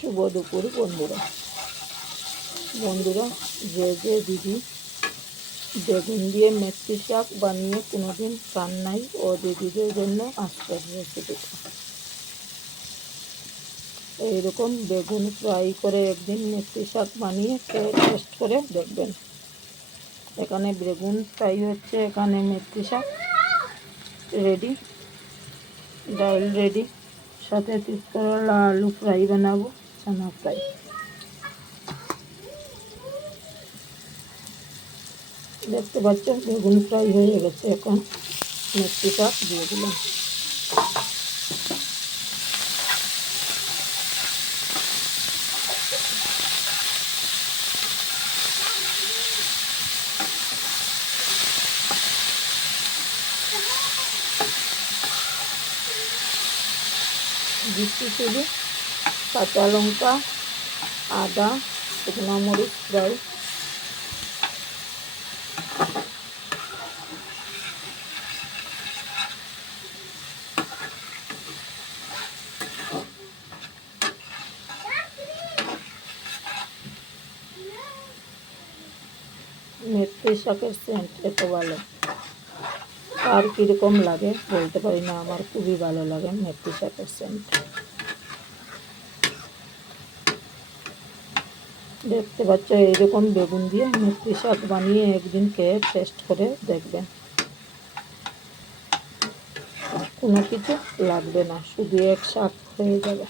শুভ দুপুর, বন্ধুরা। বন্ধুরা, যে যে দিদি বেগুন দিয়ে মেথি শাক বানিয়ে কোনোদিন খান নাই, ও দিদিদের জন্য আজকের রেসিপিটা এইরকম বেগুন ফ্রাই করে একদিন মেথি শাক বানিয়ে খেয়ে টেস্ট করে দেখবেন। এখানে বেগুন ফ্রাই হচ্ছে, এখানে মেথি শাক রেডি ডাল রেডি সাথে করলা আলু ফ্রাই বানাবো। চানা ফ্রাই দেখতে পাচ্ছ বেগুন ফ্রাই হয়ে গেছে এখন মিষ্টি শাক দিয়ে দিলাম দিচ্ছি শুধু কাঁচা লঙ্কা, আদা, শুকনো মরিচ ফ্রাই মেথি শাকের সেন্ট এত ভালো। আর কীরকম লাগে বলতে পারি না, আমার খুবই ভালো লাগে মেথি শাকের সেন্ট দেখতে পাচ্ছ, এইরকম বেগুন দিয়ে মিষ্টি শাক বানিয়ে একদিন খেয়ে টেস্ট করে দেখবেন। কোনো কিছু লাগবে না, শুধু এক শাক হয়ে যাবে।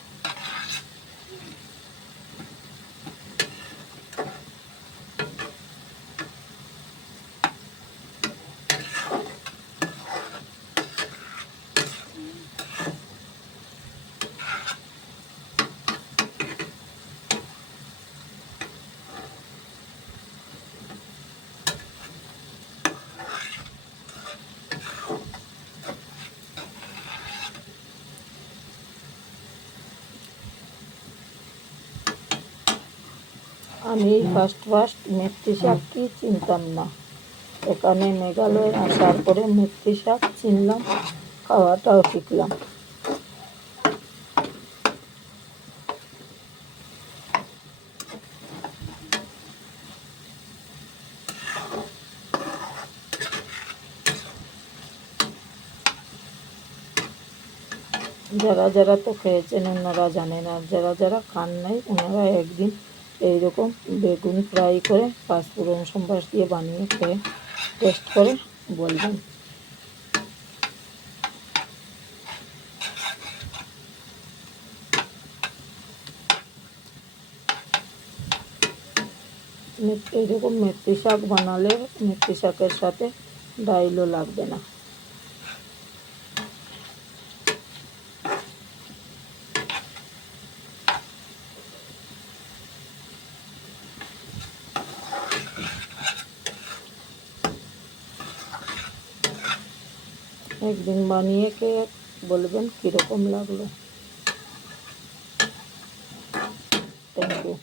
আমি ফার্স্ট ফার্স্ট মেথি শাক কি চিনতাম না। এখানে মেঘালয় আসার পরে মেথি শাক চিনলাম, খাওয়াটাও শিখলাম। যারা যারা তো খেয়েছেন, ওনারা জানেন, আর যারা যারা খান নাই, ওনারা একদিন এইরকম বেগুন ফ্রাই করে পাঁচফোড়ন সম্বাস দিয়ে বানিয়ে খেয়ে টেস্ট করে বলবেন। এইরকম মেথি শাক বানালে মেথি শাকের সাথে ডাইলও লাগবে না। একদিন বানিয়ে কে বলবেন কীরকম লাগল। Thank you